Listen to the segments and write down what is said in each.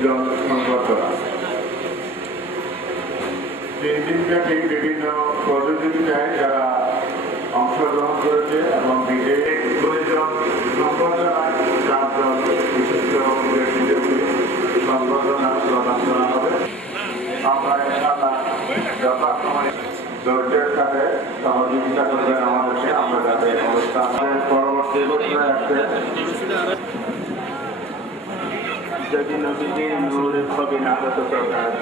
গুণীজন সংবর্ধনা। 3 দিনব্যাপী বিভিন্ন প্রতিযোগিতায় যারা অংশগ্রহণ করেছে এবং বিজয়ী গুণীজন সংবর্ধনায় 4 জন বিশিষ্ট ব্যক্তিদেরকে সংবর্ধনা প্রদান করা হবে। আমরা ইনশাআল্লাহ যথাসময়ে ধৈর্যের সাথে সহযোগিতা করবেন আমাদেরকে, আমরা যাতে অনুষ্ঠানের পরবর্তী বছরে আসছে যদি নদীতে নূরের হবে নাগত প্রকাশ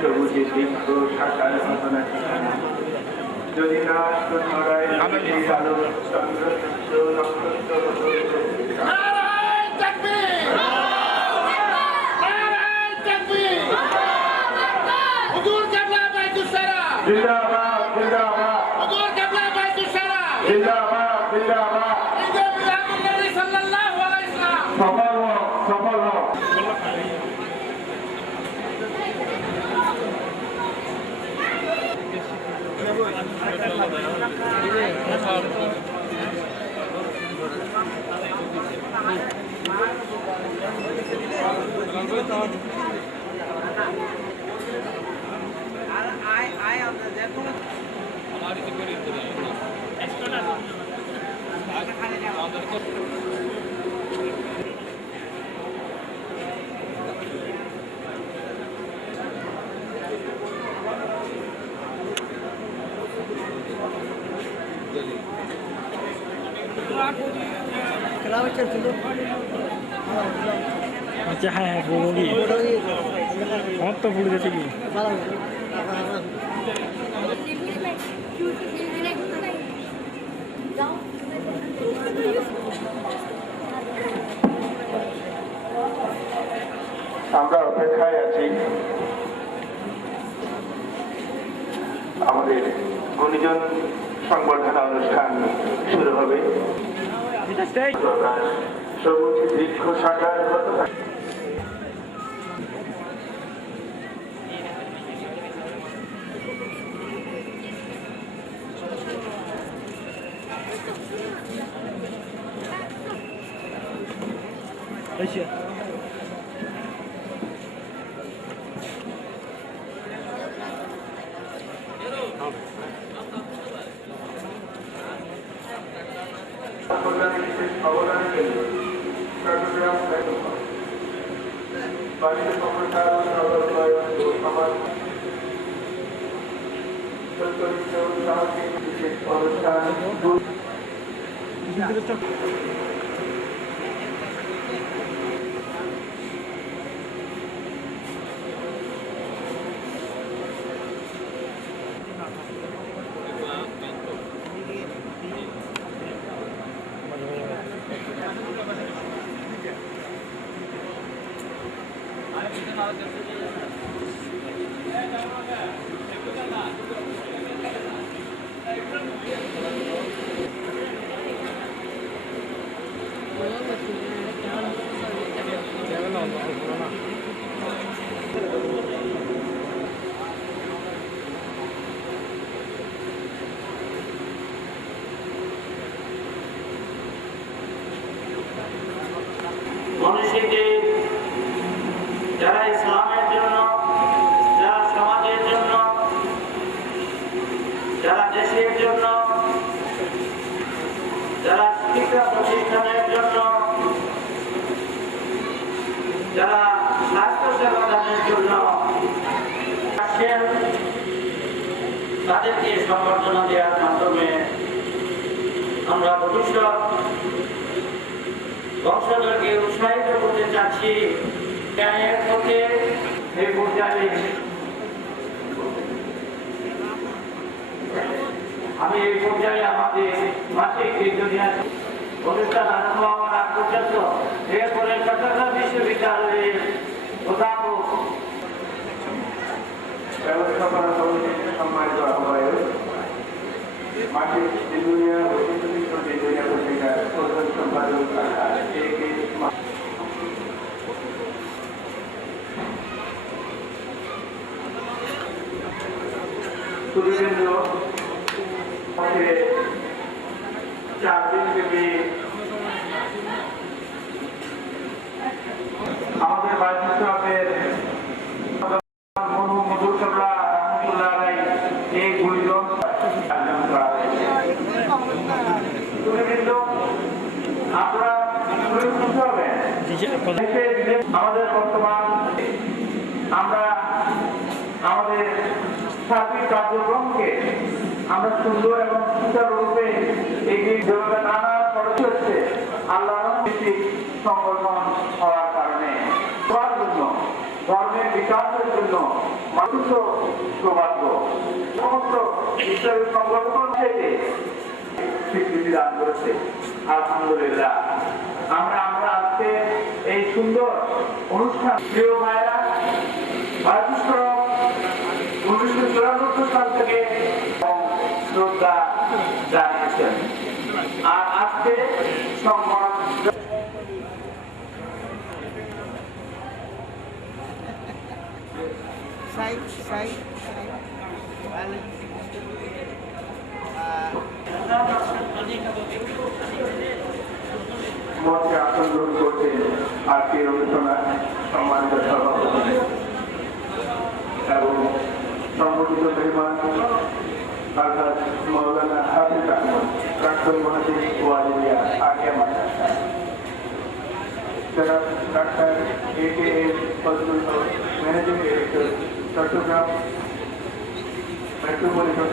সবুজে দীর্ঘ শাখায় ঘটনা ঠিকানা যদি না পুনরায় আলো চন্দ্র নক্ষত্র জিন্দাবাদ জিন্দাবাদ হুজুর কিবলা বাইতুসারা জিন্দাবাদ জিন্দাবাদ ঈদুল মিলাদুন নবী সাল্লাল্লাহু আলাইহি ওয়াসাল্লাম সফল আচ্ছা হ্যাঁ হ্যাঁ বলবো কি আমার তো ভুলে যেতে কি আমরা অপেক্ষায় আছি আমাদের গুণীজন সংবর্ধনা অনুষ্ঠান শুরু হবে। সবুজ দীর্ঘ শাখার বাড়িতে সম্প্রসারণ সমাজ বিশেষ অনুষ্ঠান মনীষীকে যারা ইসলামের জন্য, যারা সমাজের জন্য, যারা দেশের জন্য, যারা শিক্ষা প্রতিষ্ঠানের জন্য, যারা স্বাস্থ্য সেবা দানের জন্য আসেন, তাদেরকে সংবর্ধনা দেওয়ার মাধ্যমে আমরা ভবিষ্যৎ বংশধরকে উৎসাহিত করতে চাচ্ছি। জ্ঞানের পথে এই পর্যায়ে আমি এই পর্যায়ে আমাদের মাসিক দীর্ঘদিন অনুষ্ঠান আরম্ভ হওয়ার আগ পর্যন্ত এরপরে চট্টগ্রাম বিশ্ববিদ্যালয়ের অধ্যাপক ব্যবস্থাপনা কমিটির সম্মানিত আহ্বায়ক মাসিক দিলুনিয়া ঐতিহ্য দিলুনিয়া পত্রিকার প্রধান সম্পাদক সুধীরেন্দ্র 4 দিনব্যাপী আমাদের বার্ষিক আপনারা খুশি হবেন। আমাদের বর্তমান আমরা আমাদের সার্বিক কার্যক্রমকে আমরা সুন্দর এবং সুচারুরূপে এগিয়ে যেভাবে নানা খরচ হচ্ছে আল্লাহর ভিত্তিক সংগঠন হওয়ার কারণে সবার জন্য ধর্মের বিকাশের জন্য মানুষ সৌভাগ্য সমস্ত ইসলামী সংগঠন থেকে স্বীকৃতি দান করেছে। আলহামদুলিল্লাহ আমরা আজকে এই সুন্দর অনুষ্ঠান প্রিয় ভাইরা 1994 সাল থেকে শ্রদ্ধা জানিয়েছেন। আর আজকে সম্মান মঞ্চে আসন গ্রহণ করছেন আজকের অনুষ্ঠানে সম্মানিত সভাপতি এবং সম্মানিত মেহমান আলহাজ মাওলানা হাফিজ আহমদ প্রাক্তন মহাদিস ওয়ালিয়া আকিয়া মাদ্রাসা, জনাব ডাক্তার AKM ফজলুল হক ম্যানেজিং ডিরেক্টর চট্টগ্রাম মেট্রোপলিটন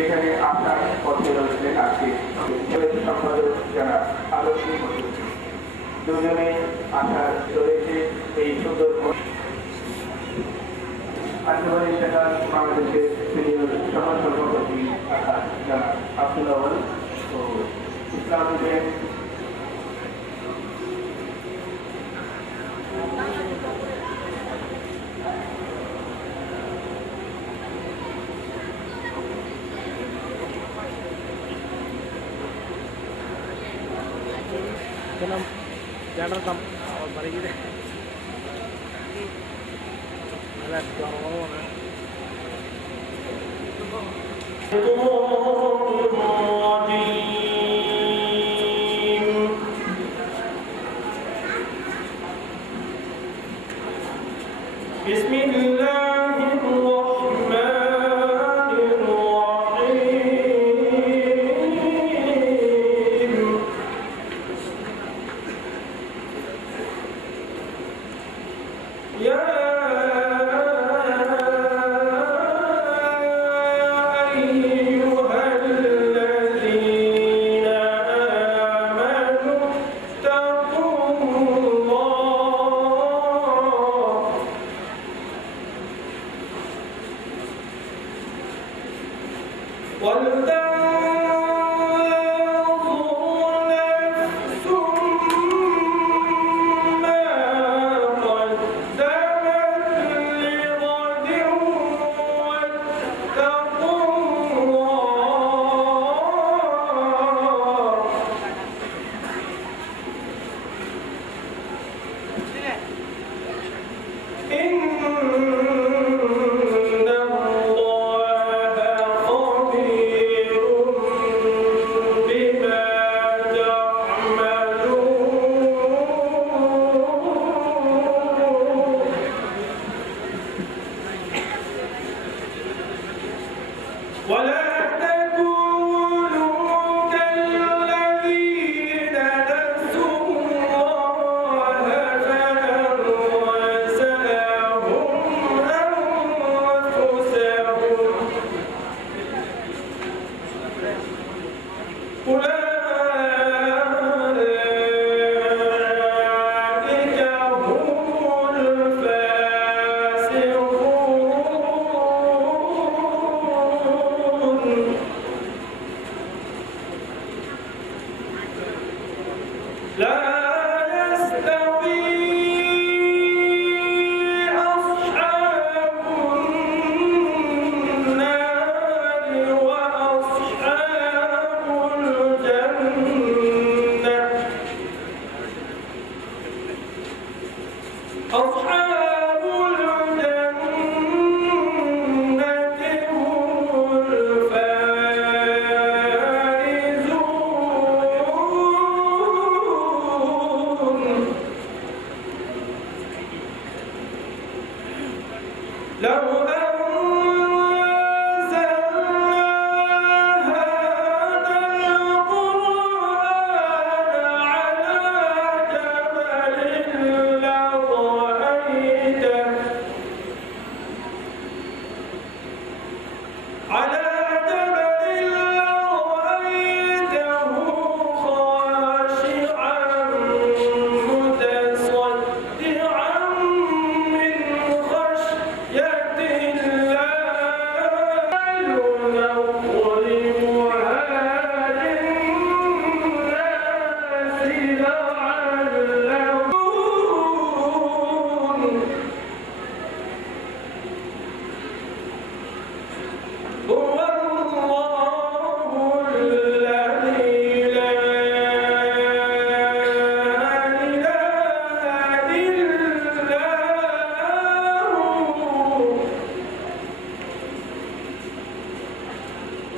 এখানে আপনার পথে রয়েছে আজকে সম্পাদক যারা আলোচনা করছেন দুজনে আসার রয়েছে এই সুন্দর আন্তর্জাতিক শাখা বাংলাদেশের সিনিয়র সভাপতি যারা আব্দুল আওয়াল ও ইসলামীদের Jangan balik gitu. Lihat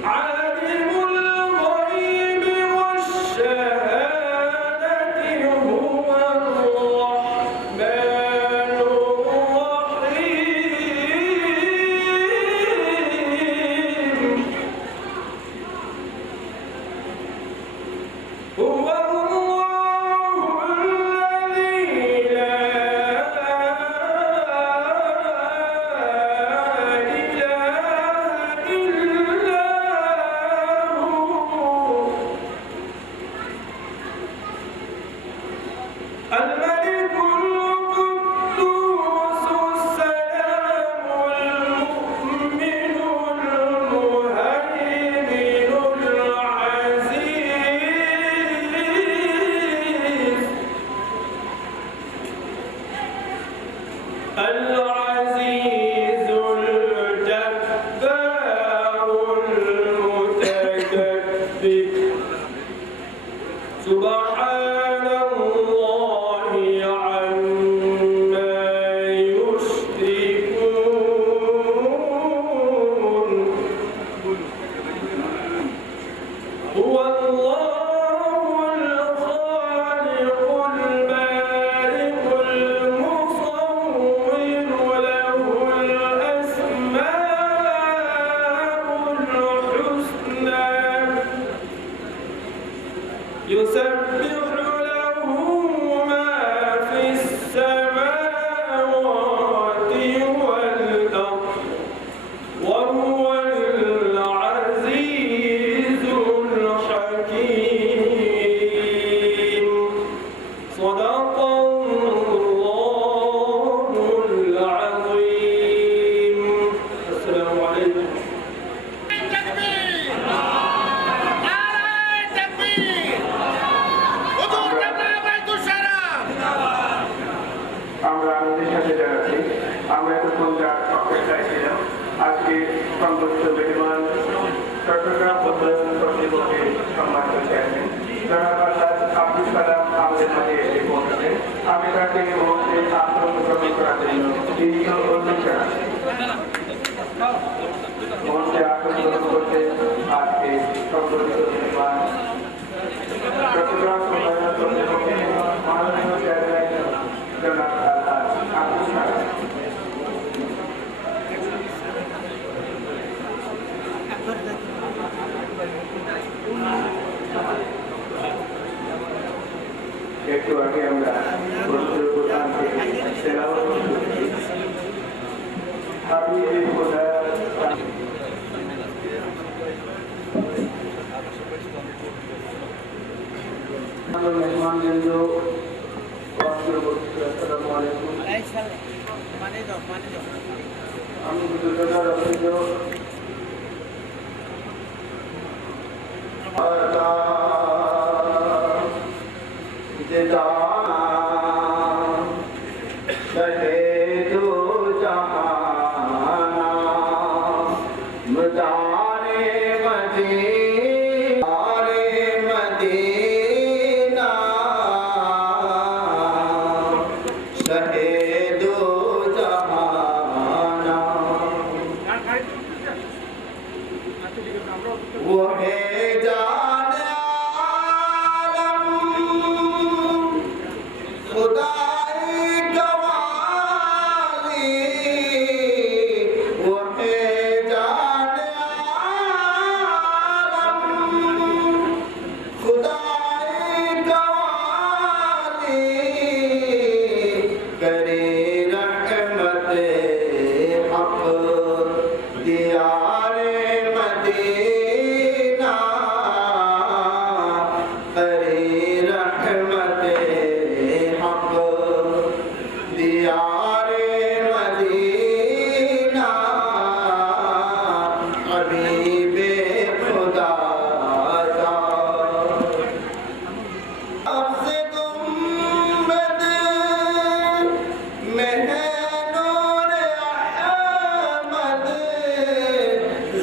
عالم الغيب والشهادة هو الرحمن الرحيم هو الله الذي لا إله إلا هو الملك القدوس السلام المؤمن المهيمن العزيز الجبار المتكبر سبحان الله عما يشركون هو الله الخالق البارئ المصور له الأسماء الحسنى يسبح له ما في السماوات والأرض وهو العزيز الحكيم صدق الله العظيم السلام عليكم تكبير نعرة تكبير حضور قبلة بيت الشرف আমরা আনন্দের সাথে জানাচ্ছি আমরা এতক্ষণ যার অপেক্ষায় ছিলাম আজকে সংগঠিত মেহমান চট্টগ্রাম উন্নয়ন কর্তৃপক্ষের সম্মানিত চেয়ারম্যান জনাব আল্লাহ আব্দুল কালাম আমাদের মাঝে এসে পৌঁছেছেন। আমি তাকে মঞ্চে আন্দোলন গ্রহণ করার জন্য দ্বিতীয় অনুরোধ জানাচ্ছি। মঞ্চে আন্দোলন গ্রহণ করতে আজকে সংগঠিত মেহমান চট্টগ্রাম উন্নয়ন কর্তৃপক্ষের মাননীয় চেয়ারম্যান জনাব আল্লাহ আব্দুল কালাম। একটু আগে আমরা প্রধান থেকে তেলাওয়াত করেছি হাবিবে খোদা মেহমানবৃন্দ আসসালামু আলাইকুম। আমি বিদ্যুৎদার অভিযোগ वो है जान आलम खुदाई गवाली वो है जान आलम खुदाई गवाली करे रहमत हक दियारे मदीना करे रहमत हक दियारे मदीना हबीबे खुदा दा आपसे गुम्बद में है नूर अहमद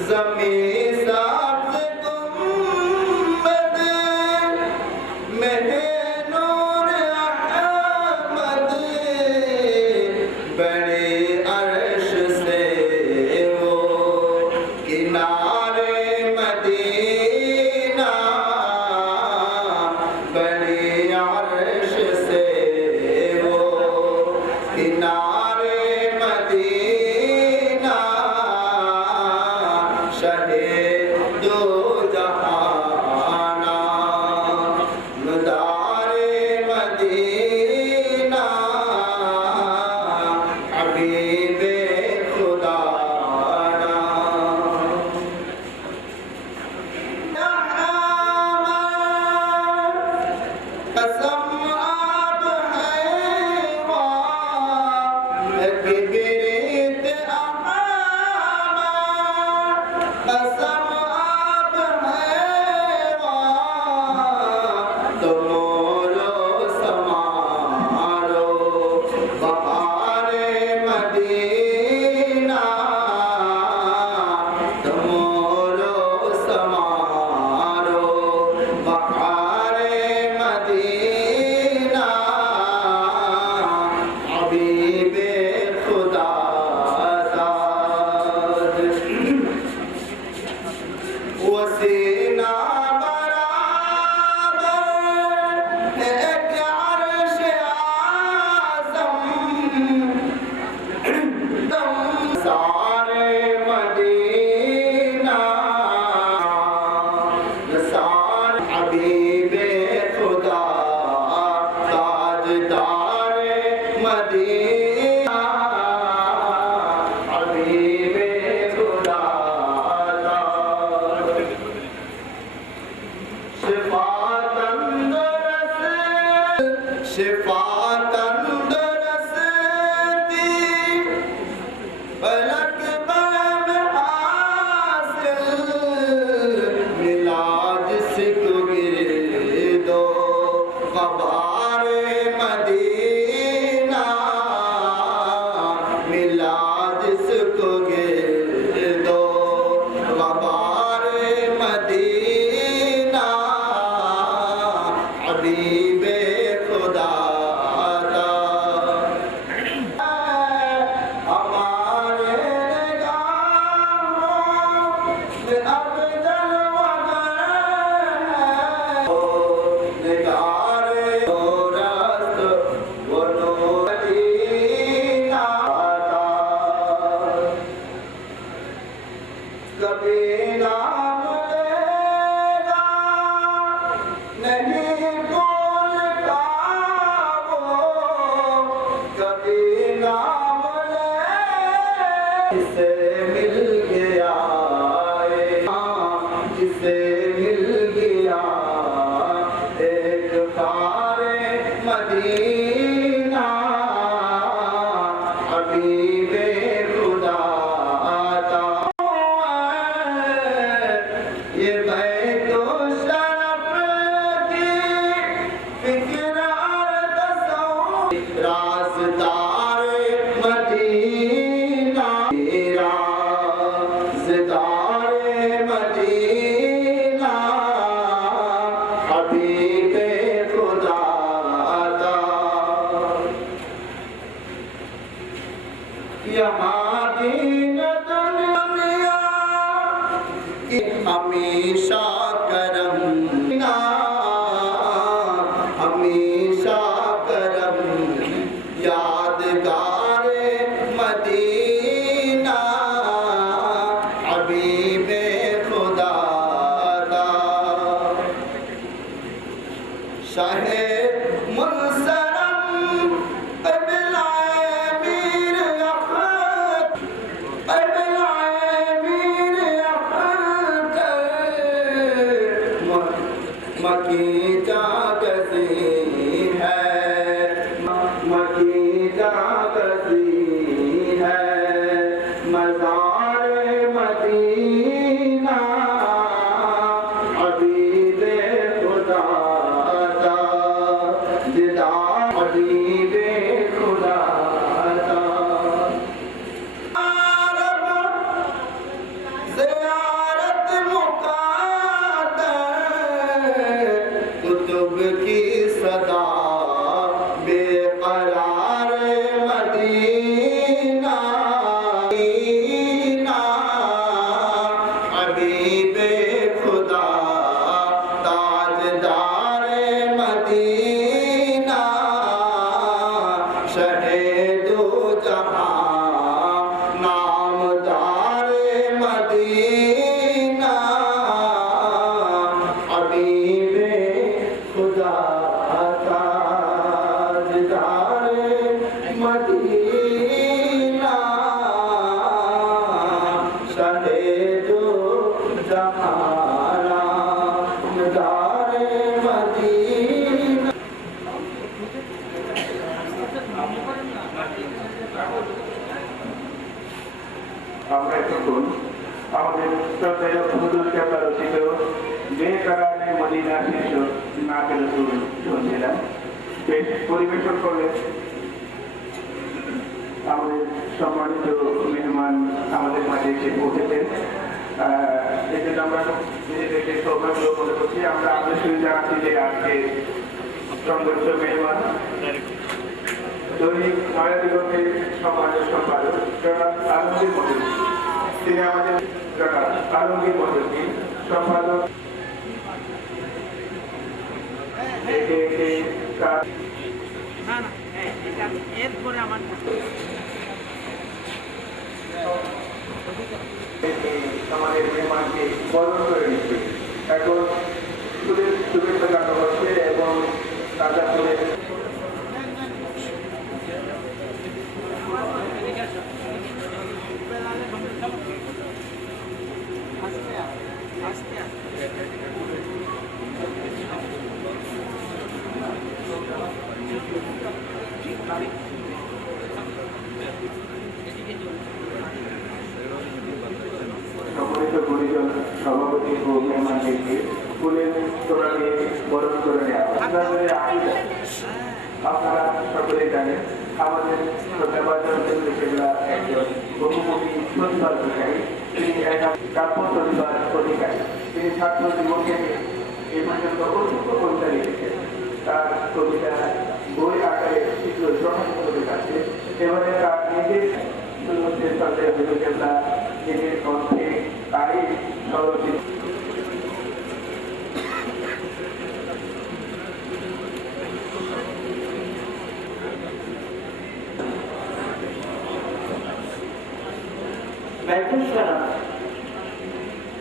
ज़मीं साब्ज़ गुम्बद में है नूर अहमद बड़े अर्श से वो किनारे وسینا برابر ایک عرش اعظم سارے مدینہ سارے حبیب خدا تاجدار مدینہ حبیب خدا شفا تندرستی فلک بہم حاصل ملا جس کو گردو غبار مدینہ ملا جس کو گردو غبار مدینہ حبیب خدا تھا ہمارے نگاہوں میں افضل وگر ہے نگار رست و نور مدینہ تھا کبھی نہ بھولے گا نہیں بھولتا وہ کبھی نہ بھولے جسے مل گیا جسے مل گیا ایک بار مدینہ حبیب خدا تھا یہ بیت الشرف کی فکر اور تصور رازدار مدینہ رازدار مدینہ حبیب خدا تھا یہاں دین دنیا کی ہمیشہ کرم ہمیشہ کرم یادگار مدینہ حبیب خدا تھا شاہ منصرم قبل امیر اختر قبل امیر اختر مکی جا گزین ہے مکی جا گزین ہے مزار مدینہ حبیب خدا تھا دیدار حبیب خدا تھا زیارت مقدر کتب کی صدا بے قرار مدینہ حبیب خدا تاجدار مدینہ شہید و جہاں نامدار مدینہ حبیب خدا تاجدار مدینہ شہید و جہاں نامدار مدینہ আমরা এতক্ষণ আমাদের শ্রদ্ধেয় হুজুর কেবলা রচিত বেকারানে মদিনা শীর্ষক নাতের সুর শুনছিলাম। বেশ পরিবেশন করলেন আমাদের সম্মানিত মেহমান আমাদের মাঝে এসে পৌঁছেছেন। এই জন্য আমরা নিজেদেরকে সৌভাগ্য মনে করছি। আমরা আদর্শ জানাচ্ছি যে আজকে সংগঠিত মেহমান দৈনিক নয়া দিগন্তের সম্মানিত সম্পাদক জনাব আলমগীর মজুমদার। তিনি আমাদের জনাব আলমগীর মজুমদার কাজ আমাদের মেহমানকে বরণ করে নিচ্ছে। এখন স্কুলের শুভেচ্ছা জানানো হচ্ছে এবং তাজা করে সম্মানিত পরিজন সভাপতি ও মেহমানদেরকে ফুলের তোড়া দিয়ে বরণ করে নেওয়া। আপনারা সকলে জানেন আমাদের একজন বহুমুখী প্রতিভাধারী, তিনি কাব্য পরিবার অধিকারী। তিনি ছাত্র জীবনকে এ পর্যন্ত অসংখ্য কবিতা লিখেছেন। তার কবিতা বই আকারে চিত্র জনগণের কাছে এবারে তার নিজের নিজের কণ্ঠে তারই স্বরচিত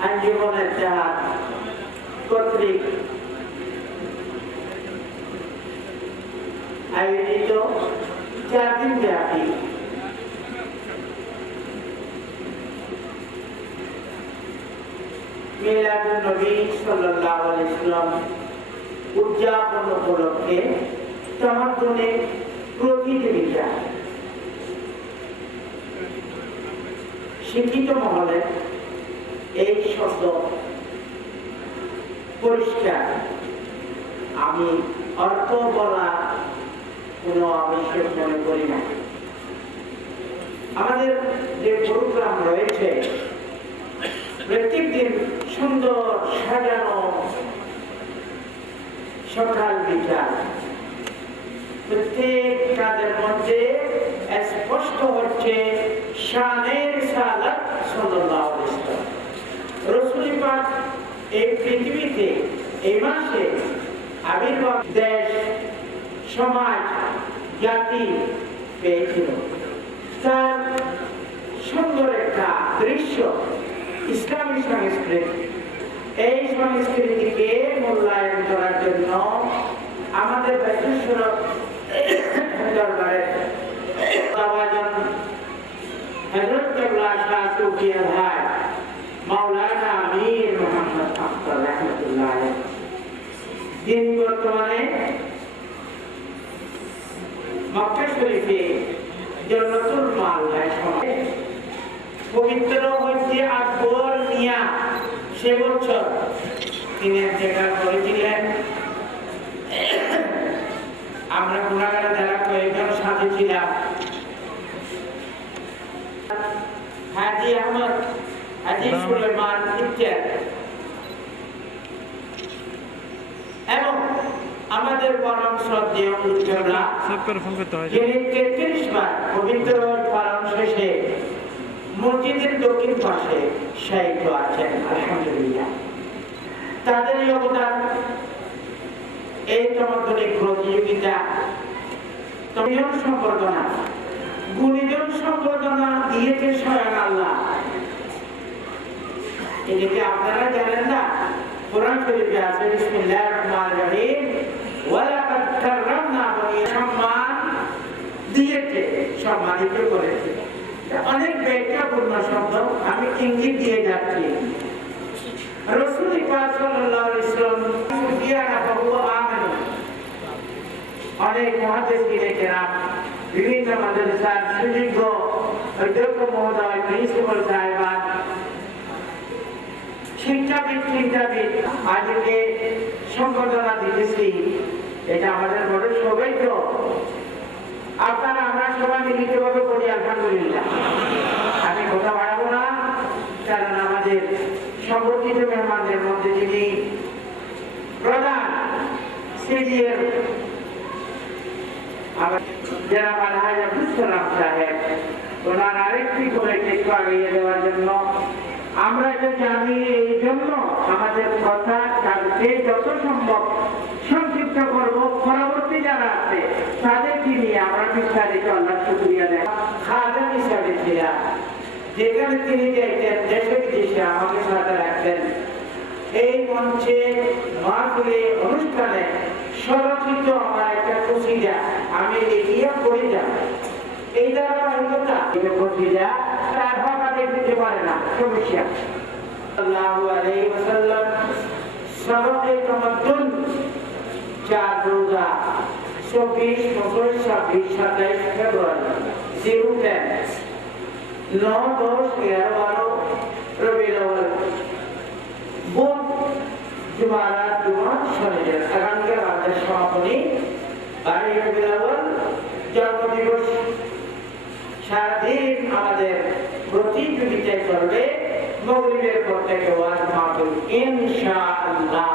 আঞ্জুমানের জাহাজ কর্তৃক আয়োজিত 4 দিন ব্যাপী মিলাদুন নবী সাল্লাল্লাহু আলাইহি ওয়াসাল্লাম উদযাপন উপলক্ষে তামাদ্দুনে প্রতিযোগিতা শিক্ষিত মহলে এই শব্দ পরিষ্কার, আমি অর্থ বলা কোনো আবশ্যক মনে করি না। আমাদের যে প্রোগ্রাম রয়েছে প্রত্যেক দিন সুন্দর সাজানো সকাল বিকাল, প্রত্যেক কাজের মধ্যে স্পষ্ট হচ্ছে শানে রিসালাত সাল্লাল্লাহু আলাইহি ওয়াসাল্লাম। রাসূল পাক এই পৃথিবীতে এই মাসে আবির্ভাব দেশ সমাজ জাতি পেয়েছিল। তার সুন্দর একটা দৃশ্য ইসলামী সংস্কৃতি। এই সংস্কৃতিকে মূল্যায়ন করার জন্য আমাদের বাইতুল দরবারে হযরত কেবলা শাহ সুফি আলহাজ মাওলানা আমির মোহাম্মদ আখতার রাহমাতুল্লাহ আলাইহি যিনি বর্তমানে মক্কা শরীফে জান্নাতুল মাওলায় সমাহিত। পবিত্র হজ্জে আকবর মিয়া সে বছর তিনি ইন্তেকাল করেছিলেন। আমরা গুণাগারে যারা কয়েকজন সাথে ছিলাম, হাজী আহমদ, হাজী সুলেমান ইত্যাদি, এবং আমাদের পরম শ্রদ্ধেয় উজ্জ্বলা যিনি 33 বার পবিত্র হজ পালন শেষে মসজিদের দক্ষিণ পাশে শায়িত আছেন। আলহামদুলিল্লাহ, তাদের অবদান এই তমাদ্দুনিক প্রতিযোগিতা তমিয়ন সম্বর্ধনা গুণীজন সম্বর্ধনা দিয়েছে স্বয়ং আল্লাহ। এদিকে আপনারা জানেন না, কোরআন শরীফে আছে বিসমিল্লাহির রহমানির রহিম ওয়া লাকাদ কাররামনা বনি, সম্মান দিয়েছে, সম্মানিত করেছে। অনেক ব্যাখ্যাপূর্ণ শব্দ আমি ইঙ্গিত দিয়ে যাচ্ছি। রাসূল পাক সাল্লাল্লাহু আলাইহি ওয়াসাল্লাম অনেক মুহাদ্দিসিনে কেরাম, বিভিন্ন মাদ্রাসার সুযোগ্য অধ্যক্ষ মহোদয়, প্রিন্সিপাল সাহেবান, শিক্ষাবিদ আজকে সম্বর্ধনা দিতেছি। এটা আমাদের বড় সৌভাগ্য। আপনারা আমরা সবাই মিলিতভাবে করি আলহামদুলিল্লাহ। আমি কথা বাড়াবো না, কারণ আমাদের সংগঠিত মেহমানদের মধ্যে যিনি প্রধান সিডিএর জনাব আলহাজ আব্দুল সালাম সাহেব, ওনার আরেকটি কমিটি আগিয়ে দেওয়ার জন্য আমরা এটা জানি। এই জন্য আমাদের কথা কালকে যত সম্ভব সংক্ষিপ্ত করবো। পরবর্তী আছে তাদেরকে নিয়ে আমরা বিস্তারিত আল্লাহ শুকরিয়া দেয়। খাদেম হিসাবে ছিলাম, যেখানে তিনি দেখতেন দেশে বিদেশে আমাকে সাথে রাখতেন। এই মঞ্চে মাহফিলে অনুষ্ঠানে স্বরচিত আমার একটা কসিদা আমি লিখিয়া পড়ে যাব। এই ধারাবাহিকতা কসিদা তার হকাতে দিতে পারে না, সমস্যা। সাল্লাল্লাহু আলাইহি ওয়াসাল্লাম সবকে তমাদ্দুন 4 রোজা 24, 25, 26, 27 ফেব্রুয়ারি 010 9, 10, 11, 12 রবিউল আউয়াল বুধ জুমারাত জুমা শনিবার আগামীকাল আমাদের সমাপনী 12 রবিউল আউয়াল জন্মদিবস। সারাদিন আমাদের প্রতিযোগিতায় চলবে। মাগরিবের পর থেকে ওয়াজ মাহফিল ইনশাআল্লাহ।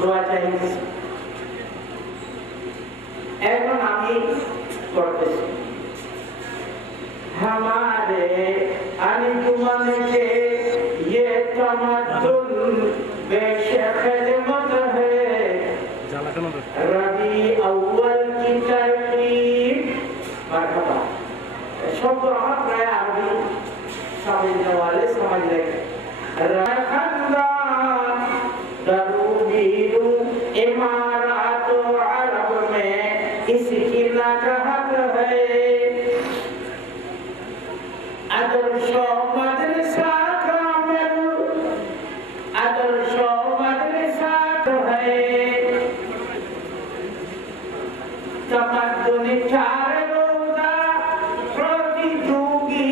দোয়া চাই। এখন আমি করতেছি हमारे अंजुमन के ये तमद्दुन बेशख़िदमत है, रबी अव्वल की तरकीब। मरहबा शब्द प्राय अरबी समझने वाले समझ लेंगे। रखंदा दरूबीरू इमारत अरब में इसकी नकहत है। आदर्श मदरसा कामिल, आदर्श मदरसा है। तमद्दुन 4 रोजा प्रतियोगी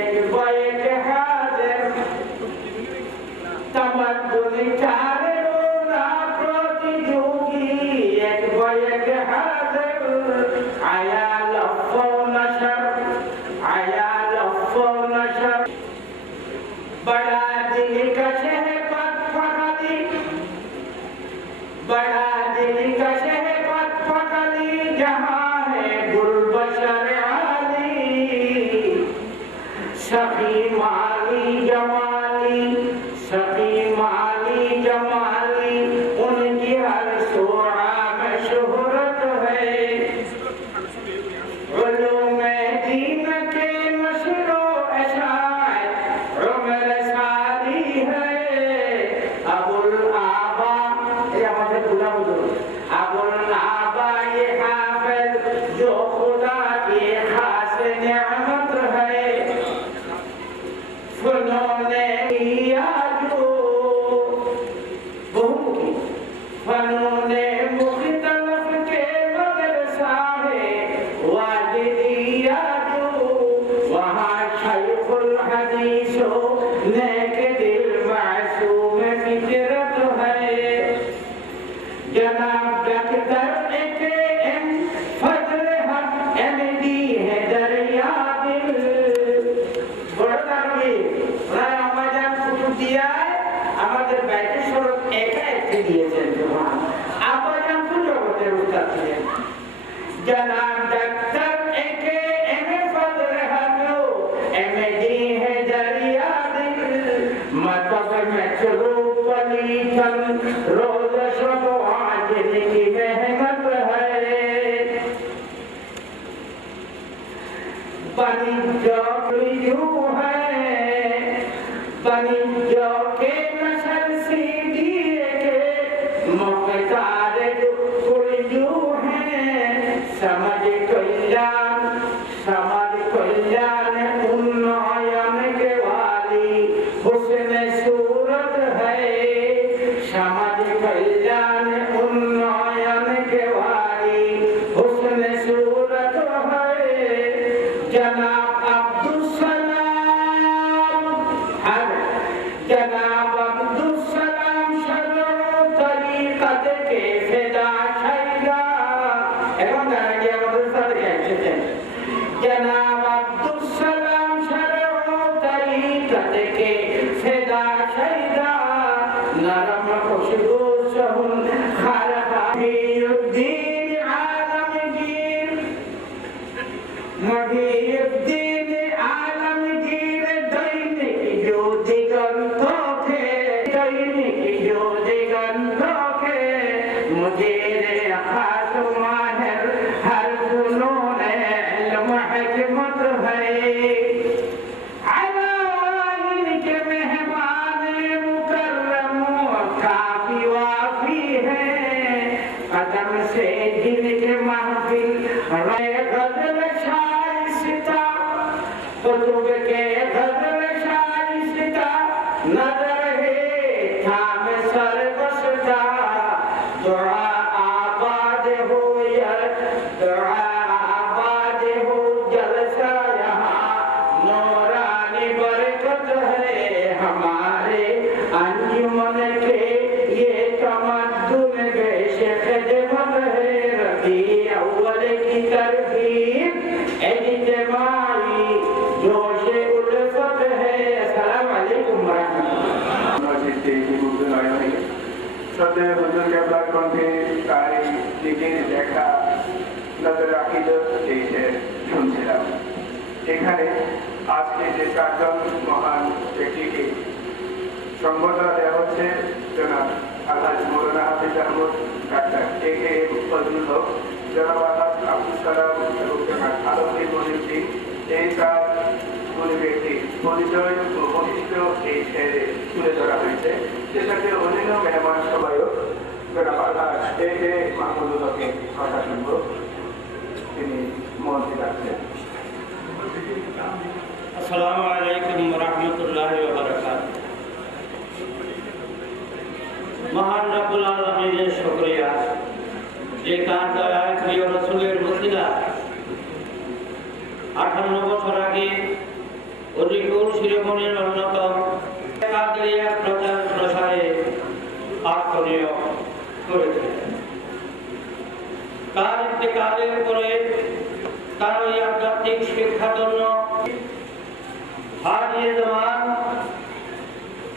एक बैठ हाजिर। तमद्दुन 4 रोजा प्रतियोगी एक बैठ हाजिर। आया लफ्ज़ नशर, आया बड़ा दिलकश है पथफकली, बड़ा दिलकश है पथफकली, जहाँ है गुलबशर आली। सखी माली जमाली, सखी माली जमाली, उनकी हर सूरा में शोहरत है। उलूम दीन के मशरो अशात उम्र सारी है। अबुल आबा ये हमारे बुला बुजुर्ग, अबुल आबा ये हाफिज जो खुदा की खास नेमत है। फनोने किया जो बहुमुखी, फनोने मुख्तलिफ के मदरसा है। वाजिदिया जो वहाँ शैखुल हदीसो नेक दिल मासूम फितरत है। जनाब डॉक्टर AKM फजल हक MD है दरिया दिल। बड़ा तरवी ওনারা আমাজান কুতুব দিয়ায় আমাদের বাইরে সরব একা একটি দিয়েছেন। জোহান আব্বাজান তো জগতের উস্তাদ ছিলেন। जनाब डॉक्टर AKM फजल हक MD है दरिया दिल। मतलब में चलो पलीतन रोज शब आज की मेहनत है। बनिजो यूं है, बनिजो के नस्ल सीढ़ी के मुख्तार यूं है। समझ कल्याण, समझ कल्याण उन्नयन के वाली हुस्न सूरत है। समझ कल्याण उन्नयन के वाली हुस्न सूरत है। जनाब अब्दुल सलाम जनाब अब्दुल सलाम शरो तरीक़त के फिदा शैदा। এখন তারা কি আমাদের সাথে এসেছেন। जनाब अब्दुल सलाम शरो तरीक़त के फिदा शैदा। नरम खुशबू सहून खारहा मुहीउद्दीन आलमगीर, मुहीउद्दीन आलमगीर दैनिक जो दिगंतों के, दैनिक जो दिगंतों के मुझे खास माहिर শ্রদ্ধেয় হুজুর কেবলার কণ্ঠে তার নিজের দেখা নজর আকিদত এইটা শুনছিলাম। এখানে আজকে যে চারজন মহান ব্যক্তিকে সংবর্ধনা দেওয়া হচ্ছে, জনাব আলহাজ মৌলানা হাফিজ আহমদ, ডাক্তার A.K. ফজলুল হক, জনাব আলহাজ আব্দুল সালাম এবং জনাব আলমগীর মনির সিং, এই চার গুণী ব্যক্তি পরিচয় ও বৈশিষ্ট্য এই শেয়ারে তুলে ধরা হয়েছে। সে সাথে অন্যান্য মেহমান সবাইও জনাব আলহাজ A.K. মাহমুদুল হকের কথা শুনব। তিনি মন্ত্রী রাখছেন। আসসালামু আলাইকুম ওয়া রাহমাতুল্লাহি ওয়া বারাকাতুহু। মহান রব্বুল আলামিনের শুকরিয়া যে তার দয়ায় প্রিয় রাসূলের ওসিলা 58 বছর আগে অধিকুল শিরোমণির অন্যতম কাদেরিয়া প্রচার প্রসারে আত্মনিয়োগ করেছিলেন। তার ইন্তেকালের পরে তার ওই আধ্যাত্মিক শিক্ষার জন্য হাজি জামান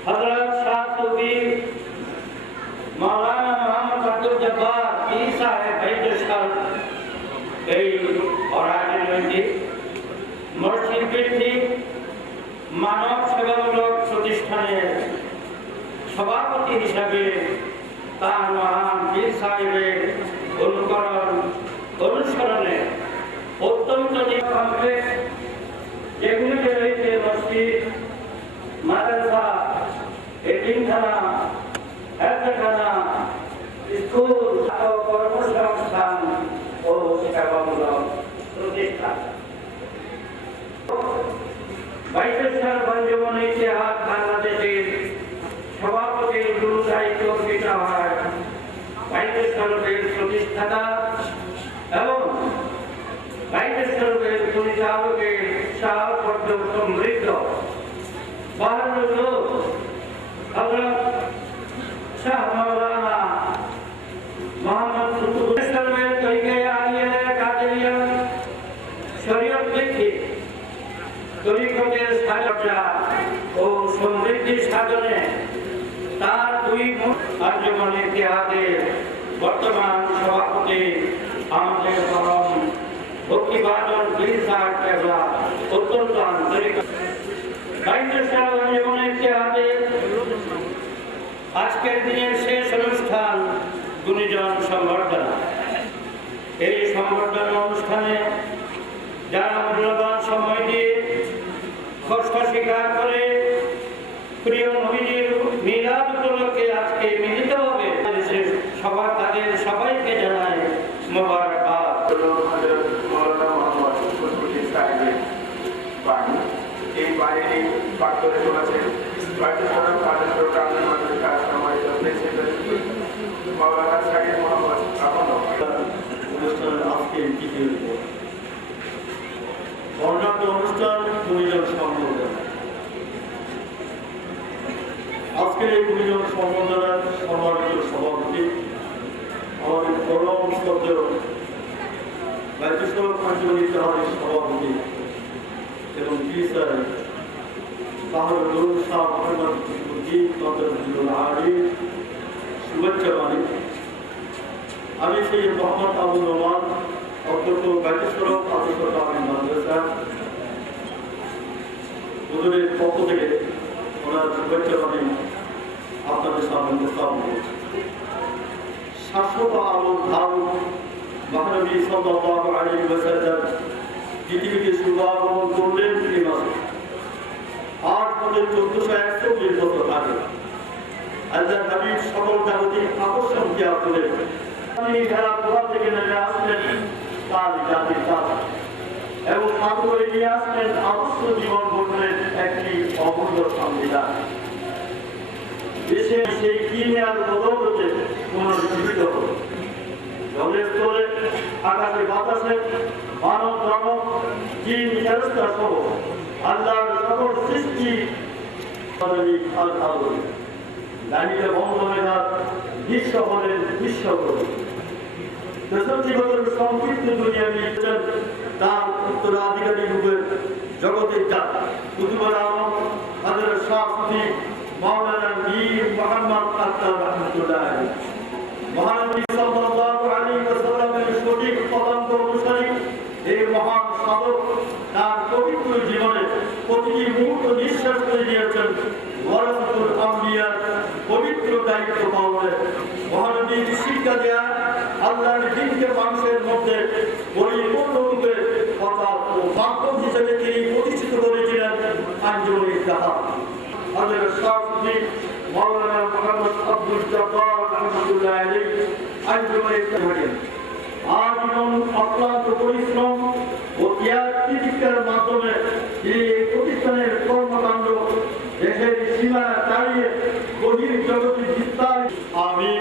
হযরত শাহ সুফি মাওলানা মুহাম্মদ আব্দুল জব্বার পীর সাহেব ভাইদুসাল এই অরাজনৈতিক মসজিদ ভিত্তিক মানব সেবামূলক প্রতিষ্ঠানের সভাপতি হিসাবে তার মহান পীর সাহেবের অনুসরণে অত্যন্ত কমপ্লেক্স যেগুলিতে রয়েছে মসজিদ, মাদ্রাসা, এতিমখানা, হেলথখানা, স্কুল ও কর্মসংস্থান ও সেবামূলক প্রতিষ্ঠান। বাইশেশ্বর বঞ্জবন ইতিহাস বাংলাদেশের সভাপতির গুরু দায়িত্ব অর্পিত হয় বাইশেশ্বরের প্রতিষ্ঠাতা এবং বাইশেশ্বরের পরিচালকের সাহসর্য সমৃদ্ধ বাহাদুর লোক হযরত শাহ মাওলানা মুহাম্মদ কুতুবুল্লাহের তরিকায়ে আলিয়া কাদেরিয়া শরীয়ত ভিত্তিক তরিকতের সাধনা ও সমৃদ্ধি সাধনে তার দুই আঞ্জুমান ইতিহাদের বর্তমান সভাপতি আমাদের পরম ভক্তিভাজন পীর সাহেব কেবলা অত্যন্ত আন্তরিক। বাইশেশ্বর আঞ্জুমান ইতিহাদের আজকের দিনের শেষ অনুষ্ঠান গুণীজন সংবর্ধনা। এই সংবর্ধনা অনুষ্ঠানে যারা মূল্যবান সময় দিয়ে কষ্ট স্বীকার করে প্রিয় নবীজির মিলাদ উপলক্ষে আজকে মিলিত হবে সবার তাদের সবাইকে জানায় মোবারকবাদ। মৌলানা মোহাম্মদ কুতুবুদ্দিন সাহেবের বাণী, এই বাণীটি পাঠ করে শোনাচ্ছেন বাইশেশ্বর কাদেশ্বর গ্রামীণ মাদ্রাসার সম্মানিত প্রিন্সিপাল মৌলানা সাহেব মোহাম্মদ আহমদ। অনুষ্ঠানের আজকে তৃতীয় বর্ণাঢ্য অনুষ্ঠান গুণীজন সম্বর্ধনা। আজকের এই গুণীজন সম্বর্ধনার সম্মানিত সভাপতি আমাদের পরম শ্রদ্ধেয় বাইশেশ্বর আঞ্জুমান ইতিহাদের সভাপতি এবং পীর সাহেব বাহাদুর শাহ মোহাম্মদ কুতুবুদ্দিন কদরুল আলী শুভেচ্ছা বাণী। আমি সেই মোহাম্মদ আবুল নোমান, অধ্যক্ষ বাইশেশ্বর আদর্শ গ্রামীণ মাদ্রাসা, হুজুরের পক্ষ থেকে ওনার শুভেচ্ছা বাণী আপনাদের সামনে উপস্থাপন করছি। শাশ্বত আলোর ধারণ মহানবী সাল্লাল্লাহু আলাইহি ওয়াসাল্লাম পৃথিবীতে শুভাগমন করলেন এই মাসে। আজ আমাদের 1441 বছর আগে আল্লাহ হাবিব সকল জাগতিক আকর্ষণ ত্যাগ করে তিনি যারা প্রভাব থেকে নেমে আসলেন তার জাতির দাতা এবং সাথে করে নিয়ে আসলেন আদর্শ জীবন গঠনের একটি অমূল্য সংবিধান। দেশে সেই কিনিয়ার বদৌলতে পুনর্জীবিত হল। জলের স্তরে, আকাশে বাতাসে, মানব দানব, জিন ফেরেশতা সহ আল্লাহর সকল সৃষ্টি দাঁড়িয়ে বন্ধ হয়ে যান বিশ্ব হলেন বিশ্বকবি। 63 বছরের সংক্ষিপ্ত দুনিয়া নিয়েছেন তার উত্তরাধিকারী রূপে জগতের জাত কুতুবুল আলম হাজরত শাহ সুফি মাওলানা মীর মুহাম্মদ আত্তার রহমাতুল্লাহ আলাইহি। মহানবী সাল্লাল্লাহু আলাইহি ওয়াসাল্লামের সঠিক পদাঙ্ক অনুসারী এই মহান সাধক তার পবিত্র জীবনে প্রতিটি মুহূর্ত নিঃশ্বাস করে দিয়েছেন ওয়ারাসাতুল আম্বিয়ার পবিত্র দায়িত্ব পালনে। মহানবীর শিক্ষা দেয়া আল্লাহর দিনকে মানুষের মধ্যে পরিপূর্ণরূপে কথা ও মাধ্যম হিসেবে তিনি প্রতিষ্ঠিত করেছিলেন আঞ্জুমান ইত্তেহাদ। আমাদের শাসক মাওলানা মুহাম্মদ আব্দুল জব্বার রহমাতুল্লাহ আলাইহি আঞ্জুমান ইত্তেহাদ আজীবন অক্লান্ত পরিশ্রম ও ত্যাগ-তিতিক্ষার মাধ্যমে তিনি এই প্রতিষ্ঠানের কর্মকাণ্ড দেশের সীমানা ছাড়িয়ে গভীর জগতে বিস্তার। আমি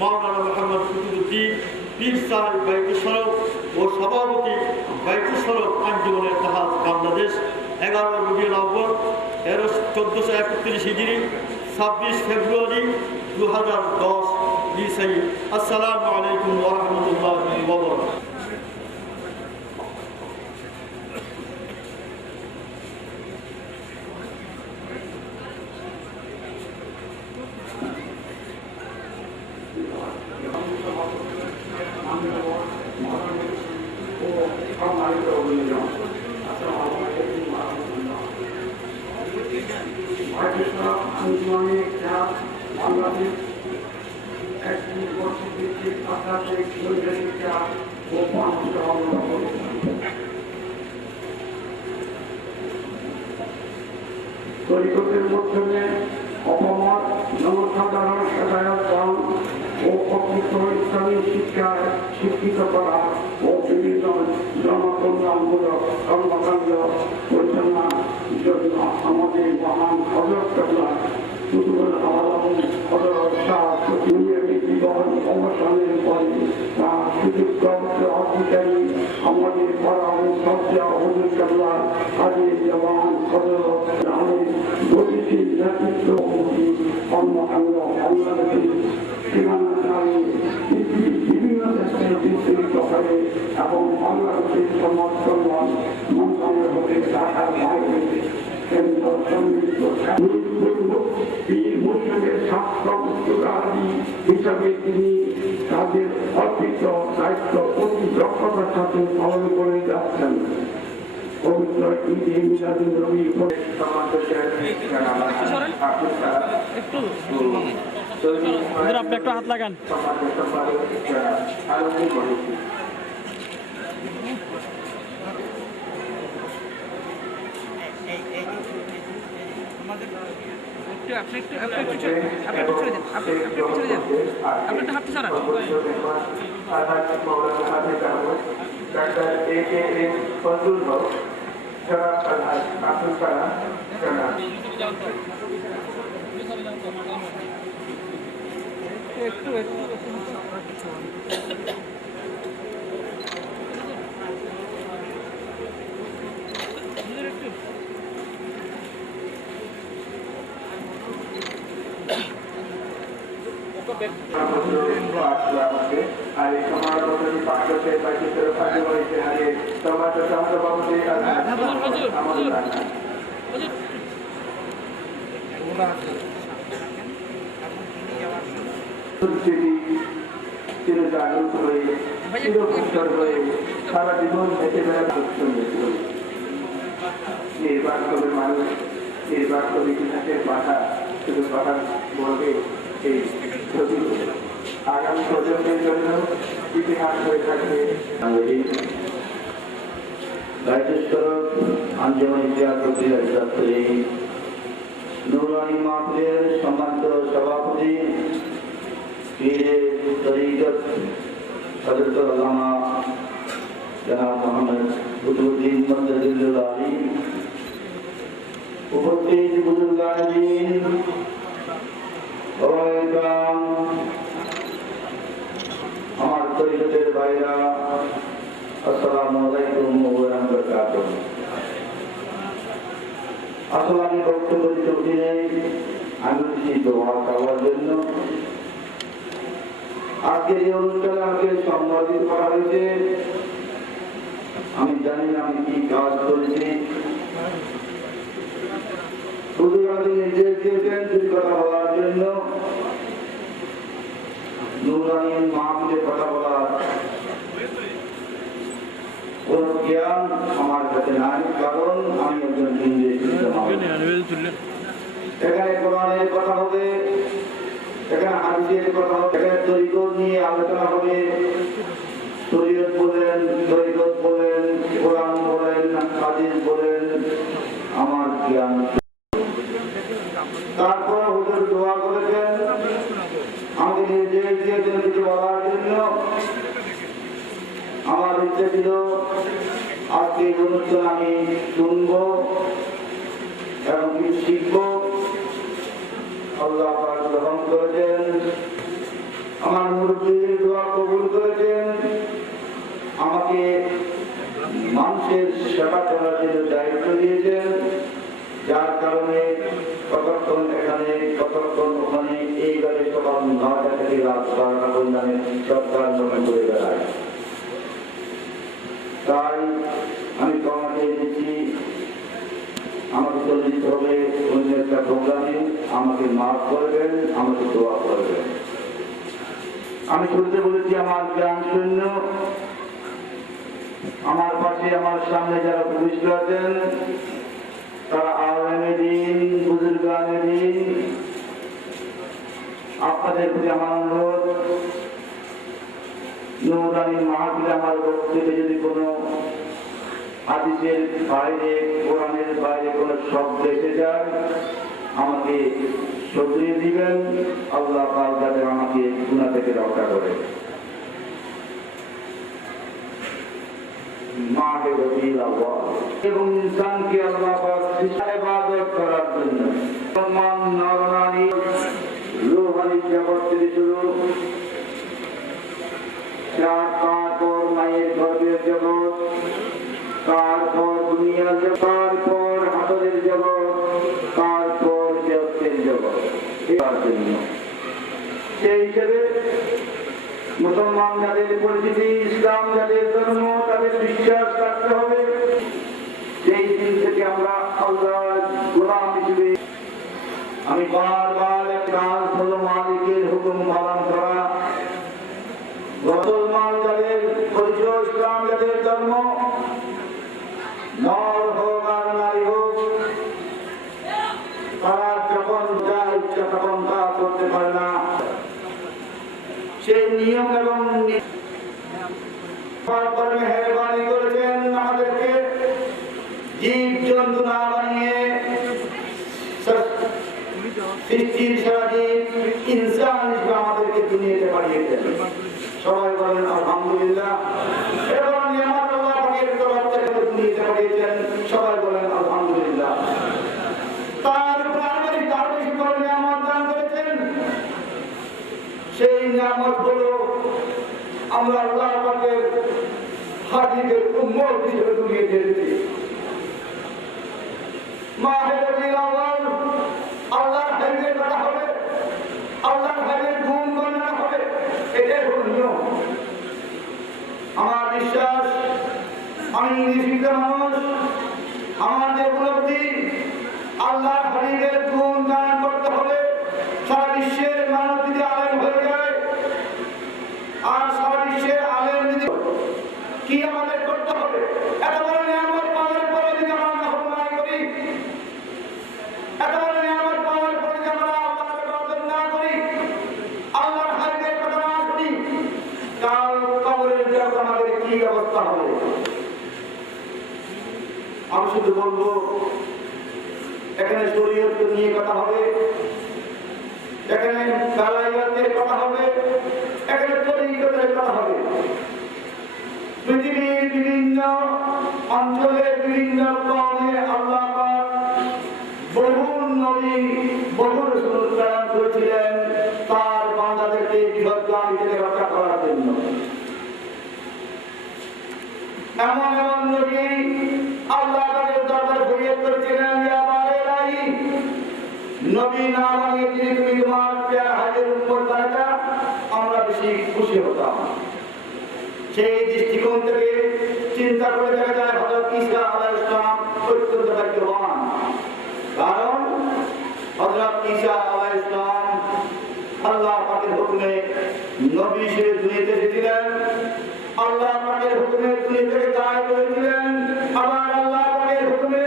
মাওলানা মুহাম্মদ কুতুবউদ্দিন পীর সাহেব বাইতুল সরফ ও সভাপতি বাইতুল সরফ আঞ্জুমান ইত্তেহাদ বাংলাদেশ 11 রবিউল আউয়াল 1431 হিজরি 26 ফেব্রুয়ারি 2010 মিলাদি। আসসালামু আলাইকুম ওয়া রাহমাতুল্লাহি ওয়া বারাকাতুহু। বাংলাদেশ একটি বর্ষভিত্তিক আধ্যাত্মিক শিক্ষা ও মানুষকে অবলম্বন করেছে। তরিকতের মাধ্যমে অপমত জনসাধারণ হেদায়তদান ও প্রকৃত ইসলামী শিক্ষায় শিক্ষিত করা ও বিভিন্ন জনকল্যাণমূলক কর্মকাণ্ড পরিচালনার জন্য আমাদের মহান হযরত কুতুবুল আলম হযরত শাহ নিয়মিত জীবন অবসানের পরে তার সুযোগ্য অধিকারী আমাদের পরম সজ্জা হুজুর কেবলা হাজী জওয়ান হযরত আলীর গতিশীল নেতৃত্ব কর্মকাণ্ড বাংলাদেশের সীমানা ছাড়িয়ে বিভিন্ন দেশে বিস্তৃত হয়ে এবং বাংলাদেশের সমর্থন মন্ত্রণালয় হতে ঢাকার বাইরে কেন্দ্র সমৃদ্ধ বীর মুসলিমের ছাত্র উত্তরাধী হিসাবে তিনি তাদের অর্পিত দায়িত্ব অতি দক্ষতার সাথে পালন করে যাচ্ছেন। পবিত্র ঈদে মিলাদুন নবী আপনি একটা হাত লাগান। আর এই সমাজের পাঠ্যতে বাইশের ফাঁকি হয়েছে হারে সমাজের সহসভাপতি চিরজাগরুক হয়ে চিরপুষ্টর হয়ে সারা জীবন বেঁচে বেড়া নির্বাক কবে মানুষ নির্বাক কবে ইতিহাসের পাঠা শুধু পাঠা বলবে এই ছবি আগামী প্রজন্মের জন্য ইতিহাস হয়ে থাকবে। বাইতুল সরফ আঞ্জুমান ইত্তেহাদ ছাত্রী নুরানি মাহফিলের সম্মানিত সভাপতি পীরে তরিকত হযরত আল্লামা জনাব মোহাম্মদ কুতুবউদ্দিন মদদুল আলী, উপস্থিত বুজুর্গান আমার তরিকতের ভাইরা, আসসালামু আলাইকুম ওয়া রাহমাতুল্লাহ। আসলে আমি বক্তব্য দিতে উঠি নেই, আমি উঠেছি দোয়া চাওয়ার জন্য। আজকের এই অনুষ্ঠানে আমাকে সম্বোধিত করা হয়েছে, আমি জানি না আমি কি কাজ করেছি। হুজুর আমাদের নির্দেশ দিয়েছেন দুটি কথা বলার জন্য। নুরানি মাহফিলে কথা বলার কোন জ্ঞান আমার কাছে নাই, কারণ আমি একজন এখানে কোরআনের কথা হবে, এখানে হাদিসের কথা হবে, এখানে তরিকত নিয়ে আলোচনা হবে। শরীয়ত বলেন, তরিকত বলেন, কোরআন বলেন, হাদিস বলেন, আমার জ্ঞান। তারপর হুজুর দোয়া করেছেন আমাকে নির্দেশ দিয়েছেন কিছু বলার জন্য। আমার ইচ্ছে ছিল আজকে এই অনুষ্ঠান আমি শুনব এবং কিছু শিখব। আল্লাহ পাক গ্রহণ করেছেন, আমার মুরব্বীদের দোয়া কবুল করেছেন, আমাকে মানুষের সেবা করার জন্য দায়িত্ব দিয়েছেন, যার কারণে কতক্ষণ এখানে কতক্ষণ ওখানে এইভাবে সকাল 9টা থেকে রাত 12টা পর্যন্ত সরকার মনে করে বেড়ায়। তাই আমি তোমাকে দিচ্ছি, আমাকে চলে যেতে হবে অন্য একটা প্রোগ্রামে, আমাকে মাফ করবেন, আমাকে দোয়া করবেন। আমি শুরুতে বলেছি আমার জ্ঞান শূন্য। আমার পাশে আমার সামনে যারা উপবিষ্ট আছেন তারা আলেমে দ্বীন, বুজুর্গানে দ্বীন। আপনাদের প্রতি আমার অনুরোধ, নুরানি মাহফিলে আমার বক্তব্যে যদি কোনো হাদিসের বাইরে, কোরআনের বাইরে কোনো শব্দ এসে যায় আমাকে শুধরিয়ে দিবেন। আল্লাহ পাক যাতে আমাকে গুনাহ থেকে রক্ষা করে। মাহে রবিউল আউয়াল এবং ইনসানকে আল্লাহ পাক ইবাদত করার জন্য সম্মান নরনারী রূহানি জগৎ থেকে শুরু, তারপর মায়ের গর্ভের জগৎ, তারপর দুনিয়ার জগৎ, তারপর হাসরের জগৎ, তারপর জগতের জগৎ। এর জন্য সেই হিসেবে মুসলমান যাদের পরিচিতি, ইসলাম যাদের ধর্ম, তাদের বিশ্বাস রাখতে হবে সেই দিন থেকে আমরা আল্লাহর গোলাম হিসেবে। আমি বারবার কাজ হলো মালিকের হুকুম পালন করা। মুসলমান যাদের পরিচয়, ইসলাম যাদের ধর্ম, নর হোক আর নারী হোক, তারা যখন যা ইচ্ছা তখন তা করতে পারে না। সেই নিয়ম এবং মেহরবানি করেছেন আমাদেরকে জীব জন্তু না বানিয়ে সৃষ্টির সারা জীব ইনসান হিসেবে আমাদেরকে দুনিয়াতে পাঠিয়েছেন। সবাই বলেন আলহামদুলিল্লাহ। এবং নিয়ামত আল্লাহ পাকের তরফ থেকে দুনিয়াতে পাঠিয়েছেন, সবাই বলেন আলহামদুলিল্লাহ। তার প্রাণী তার বেশি করে নিয়ামত দান করেছেন। সেই নিয়ামত হলো আমরা আল্লাহ পাকের হাবিবের উম্মত হিসেবে দুনিয়াতে এসেছি। মাহে রবিউল আউয়াল আল্লাহর হাবিবের কথা হবে, আল্লাহর হাবিবের গুণ বর্ণনা হবে, এটাই হলো নিয়ম। আমার বিশ্বাস, আমি নিশ্চিত মানুষ, আমার যে উপলব্ধি, আল্লাহর হাবিবের গুণ গান করতে হবে। সারা বিশ্বের মানুষ যদি আলেম হয়ে যায় আর সারা বিশ্বের আলেম যদি, কি আমাদের করতে হবে? এত বড় নিয়ামত পাওয়ার পরে যদি আমরা নাফরমানি করি, এত বড় নিয়ামত পাওয়ার পরে যদি আমরা আল্লাহর ইবাদত না করি, আল্লাহর হাবিবের কথা না শুনি, কাল কবরের জগৎ আমাদের কি অবস্থা হবে? আমি শুধু বলবো, এখানে শরীয়ত নিয়ে কথা হবে, এখানে দালাইয়াতের কথা হবে, এখানে তরিকতের কথা হবে। পৃথিবীর বিভিন্ন অঞ্চলের বিভিন্ন কওমে আল্লাহ পাক বহু নবী, বহু রাসূল প্রেরণ করেছিলেন তার বান্দাদেরকে বিপদগামী থেকে রক্ষা করার জন্য। এমন এমন নবী আল্লাহ পাকের দরবারে ফরিয়াদ করেছিলেন, ইয়া মাওলানা, নবী না বানিয়ে যদি তুমি তোমার প্যারা হাজের উম্মত বানাতা আমরা বেশি খুশি হতাম। সেই দৃষ্টিকোণ থেকে চিন্তা করে দেখা যায় হযরত ঈসা আলাইহিস সালাম অত্যন্ত ভাগ্যবান। কারণ হযরত ঈসা আলাইহিস সালাম আল্লাহ পাকের হুকুমে নবী হিসেবে দুনিয়াতে এসেছিলেন, আল্লাহ পাকের হুকুমে দুনিয়া থেকে গায়েব হয়েছিলেন, আবার আল্লাহ পাকের হুকুমে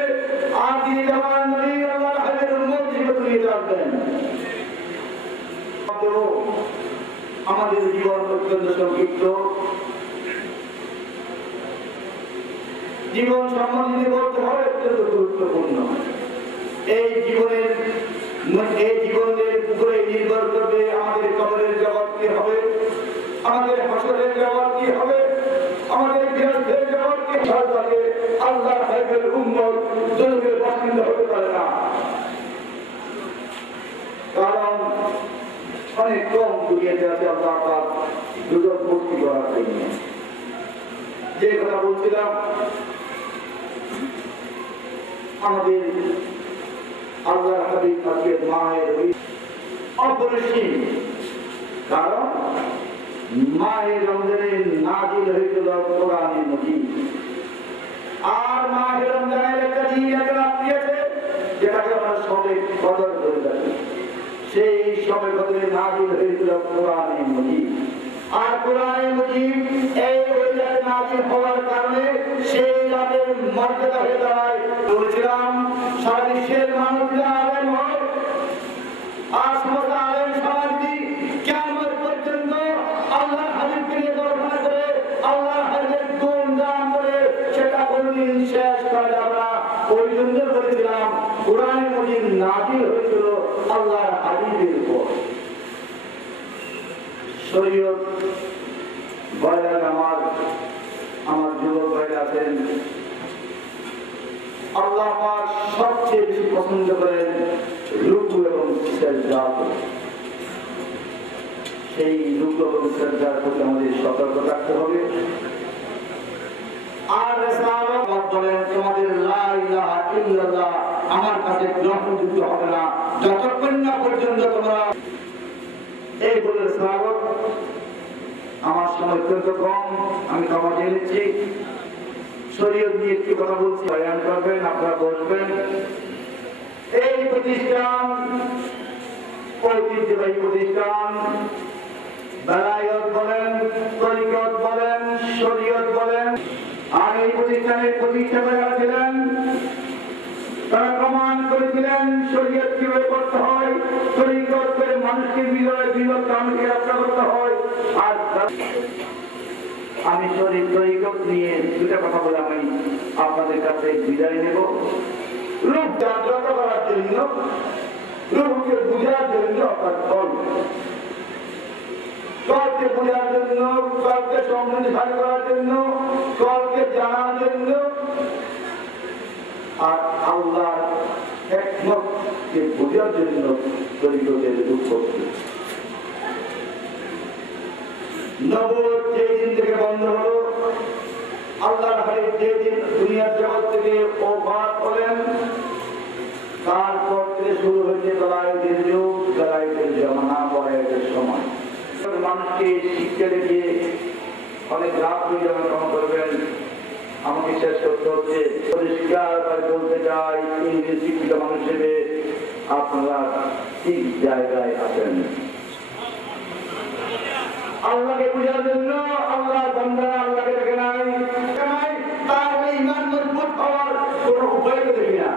আখির জামান নবী আল্লাহর হাবিবের উম্মত হিসেবে দুনিয়াতে আসবেন। আমাদের জীবন অত্যন্ত সংক্ষিপ্ত, জীবন সম্বন্ধে বলতে হয় অত্যন্ত গুরুত্বপূর্ণ। এই জীবনের উপরে নির্ভর করবে আমাদের কবরের জগৎ কি হবে, আমাদের হাসরের জগৎ কি হবে, আমাদের গৃহস্থের জগৎ কি হবে। আল্লাহ হাবিবের উম্মত জন্মের বাসিন্দা হতে পারে না, কারণ অনেক কম দুনিয়াতে আছে আল্লাহ পাক দুজন মুক্তি করার জন্য। যে কথা বলছিলাম, আমাদের আল্লাহ হাবিব আজকে মায়ের অপরিসীম, কারণ মায়ের রমজানে নাজিল হয়েছিল কোরআনের মজিদ। আর মায়ের রমজানের একটা দিন একটা রাত্রি আছে যেটাকে আমরা সবে কদর করে থাকি, সেই সবে কদরে নাজিল হয়েছিল কোরআনের মজিদ। আর কোরআনের মজিদ এই ওই রাতে নাজিল হওয়ার কারণে সেই রাতের মর্যাদা হয়ে দাঁড়ায়। বলেছিলাম সারা বিশ্বের মানুষরা আলেম হয়, আর সমস্ত আলেম সমাজটি কিয়ামত পর্যন্ত আল্লাহ হাবিবকে নিয়ে গবেষণা করে আল্লাহ হাবিবের গুণগান করে সেটা কোনদিন শেষ করা যাবে না। ওই জন্য বলেছিলাম কোরআনের মজিদ নাজিল হয়েছিল আল্লাহর হাবিবের উপর। শরীয়ত বয়ান আমার যুবক ভাইরা আছেন, আল্লাহ পাক সবচেয়ে বেশি পছন্দ করেন রুকু এবং সিজদা। সেই রুকু এবং সিজদার প্রতি আমাদের সতর্ক থাকতে হবে। আর রাসূলুল্লাহ বলেন তোমাদের লা ইলাহা ইল্লাল্লাহ আমার কাছে গ্রহণযোগ্য হবে না যতক্ষণ না পর্যন্ত তোমরা এই বলে সাহাবা। আমার সময় অত্যন্ত কম, আমি ক্ষমা চেয়ে নিচ্ছি। শরীয়ত নিয়ে একটি কথা বলছি, বয়ান করবেন, আপনারা বসবেন। এই প্রতিষ্ঠান ঐতিহ্যবাহী প্রতিষ্ঠান, বেলায়েত বলেন, তরিকত বলেন, শরীয়ত বলেন। আর এই প্রতিষ্ঠানের প্রতিষ্ঠাতা ছিলেন, তারা প্রমাণ করেছিলেন শরীয়ত কিভাবে করতে হয়, তরিকত করে মানুষকে বিরোধ কামকে রক্ষা করতে হয়। আর আমি তরিকত নিয়ে দুটা কথা বলে আমি আপনাদের কাছে বিদায় নেব। রূপ জাগ্রত করার জন্য, রূপকে বুঝার জন্য, অর্থাৎ কলকে বোঝার জন্য, কলকে সমৃদ্ধিশালী করার জন্য, কলকে জানার জন্য, আর আল্লাহ হিকমতকে বোঝার জন্য তরিকতের উৎপত্তি। নবুয়ত যেই দিন থেকে বন্ধ হলো, আল্লাহর হাবিব যেই দিন দুনিয়ার জগৎ থেকে ওফাত হলেন, তারপর থেকে শুরু হয়েছে বেলায়েতের যুগ, বেলায়েতের জামানা, বয়াতের সময়। মানুষকে শিক্ষা দিয়ে অনেক রাত পরিচালনা করবেন। আমাকে শেষ করতে হচ্ছে, পরিষ্কার বলতে চাই, ইংরেজি শিক্ষিত মানুষ হিসেবে আপনারা ঠিক জায়গায় আছেন। আল্লাহকে বুঝার জন্য আল্লাহ বান্দারা আল্লাহকে দেখে নাই, তাহলে ঈমান মজবুত হওয়ার কোনো উপায় দেখি না।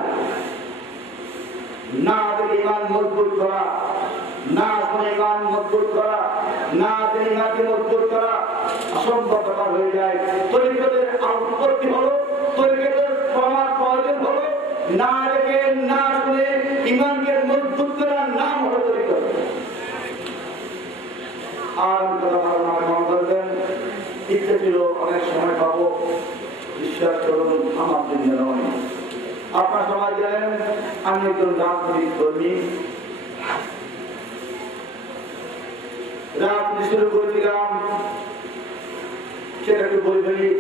দেখে ঈমান মজবুত করা, না শুনে ঈমান মজবুত করা, না জেনে ঈমানকে মজবুত করা অসম্ভব ব্যাপার হয়ে যায়। তরিকতের উৎপত্তি হলো, তরিকতের প্রয়োজন হলো, না দেখে না শুনে ঈমানকে মজবুত করার নাম হলো তরিকত। আর করবেন, ইচ্ছে ছিল অনেক সময় পাবো, বিশ্বাস করুন আমার জন্য নয়। আপনার সবাই জানেন আমি একজন রাজনৈতিক কর্মী। রাজনীতি শুরু করেছিলাম, সেটা একটু বলে ফেলি।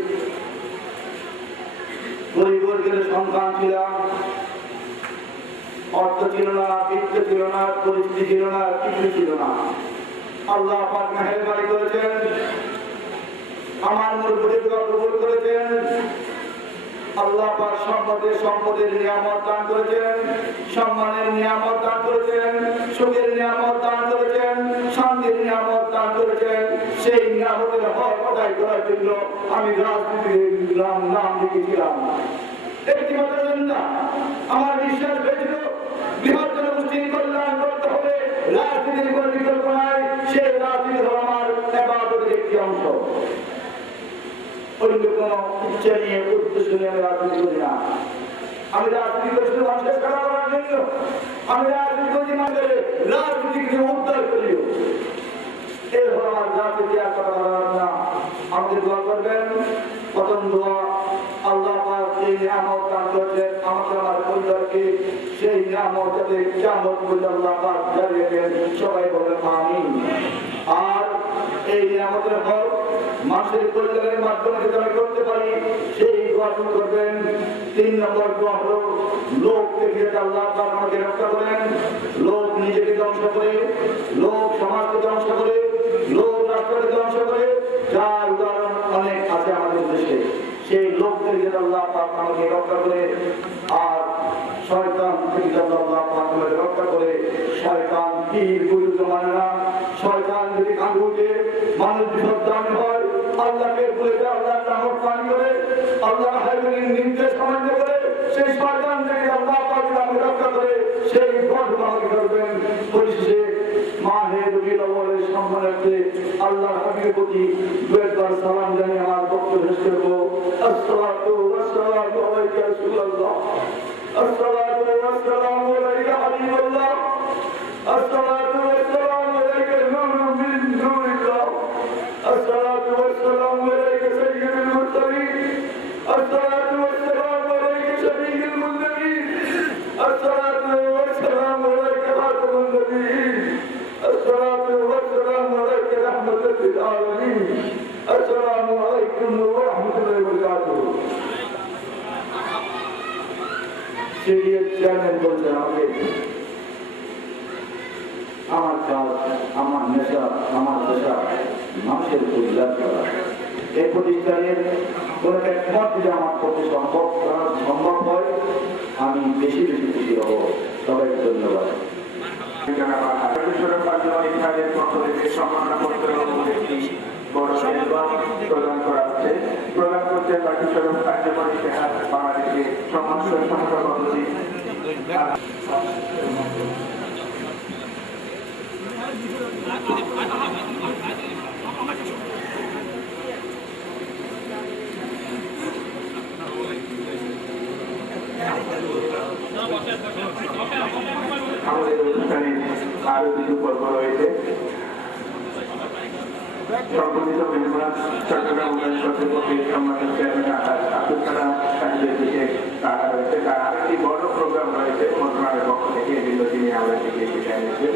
গরিবের সন্তান ছিলাম, অর্থ ছিল না, বৃত্ত ছিল না, পরিস্থিতি ছিল না, কিছু ছিল না। আল্লাহ পাক মেহেরবানি করেছেন, আমার মুরব্বিদেরকে কবুল করেছেন। আল্লাহ পাক সম্পদের নিয়ামত দান করেছেন, সম্মানের নিয়ামত দান করেছেন, সুখের নিয়ামত দান করেছেন, শান্তির নিয়ামত দান করেছেন। সেই নিয়ামতের হক আদায় করার জন্য আমি রাজনীতির নাম লিখেছিলাম। একটি মাত্র না, আমার বিশ্বাস হয়েছিল বৃহৎ জনগোষ্ঠীর কল্যাণ করতে হবে, রাজনীতির কোনো বিকল্প নাই। সেই রাজনীতি হল আমার ইবাদতের একটি অংশ। অন্য কোনো ইচ্ছা নিয়ে উদ্দেশ্য নিয়ে আমি রাজনীতি করি না। আমি রাজনীতি করছি মানুষের সেবা করার জন্য, আমি রাজনীতি করছি মানুষের রাজনীতিকে উদ্ধার করিও। এই হল আমার রাজনীতি আর করা না। আমাদের দোয়া করবেন, প্রথম দোয়া আল্লাহ পাক এই নিয়ামত দান করেছেন আমাকে আমার পরিবারকে, সেই নিয়ামত যাতে কিয়ামত পর্যন্ত আল্লাহ পাক জারি রাখেন। সবাই বলেন আমিন। আর এই নিয়ামতের হক মানুষের কল্যাণের মাধ্যমে যদি আমি করতে পারি সেই দোয়া করবেন। 3 নম্বর দোয়া হলো লোক থেকে আল্লাহ পাক আমাকে রক্ষা করেন। লোক নিজেকে ধ্বংস করে, লোক সমাজকে ধ্বংস করে, লোক রাষ্ট্রকে ধ্বংস করে, যার উদাহরণ অনেক আছে আমাদের দেশে। সেই লোক থেকে আল্লাহ পাক আমাকে রক্ষা করে, আর শয়তান থেকে আল্লাহ পাক আমাকে রক্ষা করে। শয়তান পীর বুজুর্গ মানে না, শয়তান যদি কাঁদুকে মানুষ বিপদগামী হয়, আল্লাহকে ভুলে যায়, আল্লাহর নামক পান করে, আল্লাহ হাবিবের নির্দেশ অমান্য করে, সেই শয়তান থেকে আল্লাহ পাক আমাকে রক্ষা করে। সেই পথ আমাকে করবেন। পরিশেষে মাহে রবিউল আউয়ালের সম্মানার্থে আল্লাহর হাবিবের প্রতি দুইবার সালাম জানিয়ে আমার বক্তব্য শেষ করব। আসসালাতু ওয়াসসালামু আলাইকা ইয়া রাসূলুল্লাহ, আসসালাতু ওয়াসসালামু আলাইকা হাবিবাল্লাহ, আসসালাতু ওয়াসসালামু আলাইকা নূরুম মিন নূরিল্লাহ, আসসালাতু ওয়াসসালামু আলাইকা সাইয়্যিদুল মুরসালিন, আসসালাতু ওয়াসসালামু আলাইকা শাফীউল মুযনিবিন, আসসালাতু ওয়াসসালামু আলাইকা খাতামুন নবিয়্যিন, الصلاة والسلام عليك رحمة للعالمين. السلام عليكم ورحمة الله وبركاته. সিরিয়াস চ্যানেল বলতে হবে আমার কাজ, আমার নেশা, আমার পেশা মানুষের কল্যাণ করা। এই প্রতিষ্ঠানের কোনো একমত যদি আমার পক্ষে সম্ভব হয় আমি বেশি বেশি খুশি হব। সবাইকে ধন্যবাদ। সম্মাননা করতে একটি বড় প্রদান করা হচ্ছে। প্রদান করতে বাকিস্বরূপ কার্যকরী ইতিহাস বাংলাদেশে সমাজ সংখ্যা পদ্ধতি আমাদের অনুষ্ঠানে আরো কিছু পর্ব রয়েছে। সম্মানিত মেহমান চট্টগ্রাম উন্নয়ন কর্তৃপক্ষের সম্মানিত চেয়ারম্যান আব্দুল কালাম সাহেবের দিকে তারা রয়েছে। তার আরেকটি বড় প্রোগ্রাম রয়েছে মন্ত্রণালয়ের পক্ষ থেকে, এগুলো তিনি আমরা থেকে জানিয়েছেন।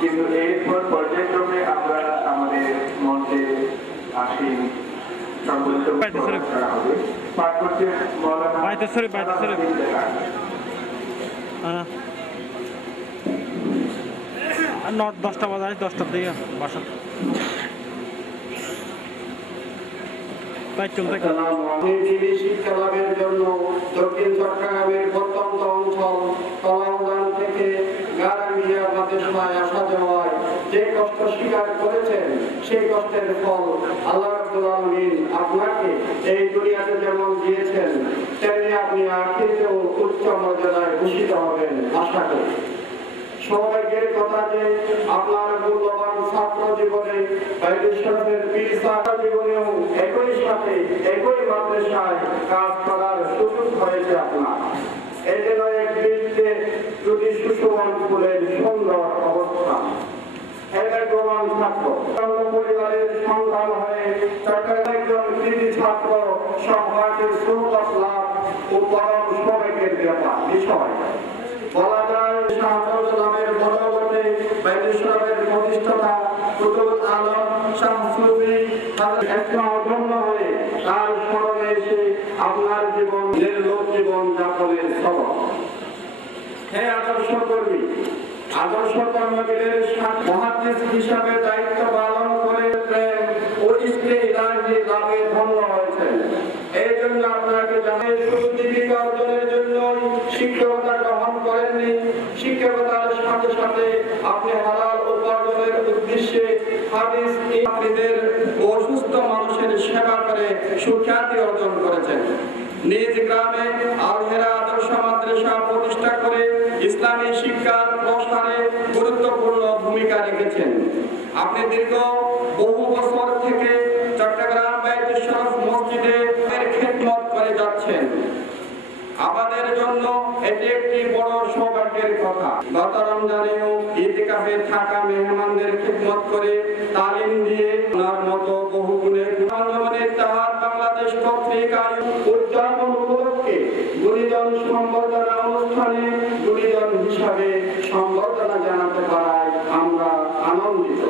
কিন্তু এরপর পর্যায়ক্রমে আমরা আমাদের মঞ্চে আসীন সম্মানিত করা হবে। পাঠ করছে মৌলানা আর 10টা বাজে, 10টার দিকে বাসা তাই চলতে। শিক্ষা লাভের জন্য দক্ষিণ চট্টগ্রামের প্রত্যন্ত অঞ্চল কলাউদান থেকে গারামিয়া মাদ্রাসায় আসা যাওয়ায় যে কষ্ট স্বীকার করেছেন সেই কষ্টের ফল আল্লাহ রাব্বুল আলামিন আপনাকে এই দুনিয়াতে যেমন দিয়েছেন তেমনি আপনি আখিরাতেও উচ্চ মর্যাদায় ভূষিত হবেন আশা করি। সৌভাগ্যের কথা যে আপনার মূল্যবান ছাত্র জীবনে বাইরের পীর ছাত্র জীবনেও একই সাথে একই মাদ্রাসায় কাজ করার সুযোগ হয়েছে আপনার। এই জন্য এক দৃষ্টিতে দুটি সুষমান ফুলের সুন্দর অবস্থান। একজন ছাত্র পরিবারের সন্তান হয়ে একজন কৃতি ছাত্র সমাজের সুন্দর লাভ ও পরম সৌভাগ্যের ব্যাপার বিষয়। বলা যায় শাহজালালের বদৌলতে বাইরের প্রতিষ্ঠাতা কুতুব আলম শামসুদ্দিন একটা অধন্য হয়ে তার স্মরণে এসে আপনার জীবনের লোক জীবন যাপনের সবক। হে আদর্শ কর্মী, আদর্শ কর্মীদের মহাদিস হিসাবে দায়িত্ব পালন করে প্রেম ও ইসলামী লাভে ধন্য হয়েছেন। এই জন্য আপনাকে জানাই ছাত্রীদের ও সুস্থ মানুষের সেবা করে সুখ্যাতি অর্জন করেছেন। নিজ গ্রামে আল-হেরা আদর্শ মাদ্রাসা প্রতিষ্ঠা করে ইসলামী শিক্ষার প্রসারে গুরুত্বপূর্ণ ভূমিকা রেখেছেন। আপনি দীর্ঘ বহু বছর থেকে চট্টগ্রাম বাইতুল শরফ মসজিদে খিদমত করে যাচ্ছেন। আমাদের জন্য এটি একটি বড় সৌভাগ্যের কথা। গত রমজানেও ইতিকাফে থাকা মেহমানদের খিদমত করে তালিম দিয়ে ওনার মতো বহু গুণে ইত্তেহাদ বাংলাদেশ কর্তৃক উদযাপন উপলক্ষে গুণীজন সম্বর্ধনা অনুষ্ঠানে গুণীজন হিসাবে সম্বর্ধনা জানাতে পারায় আমরা আনন্দিত।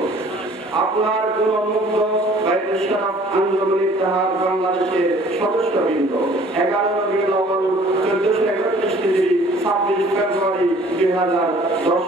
আপনার গুণমুগ্ধ বাইতুল শরফ আঞ্জুমান ইত্তেহাদ বাংলাদেশের সদস্যবৃন্দ 11 রবিউল আউয়াল 1431 হিজরি 26 ফেব্রুয়ারি 2010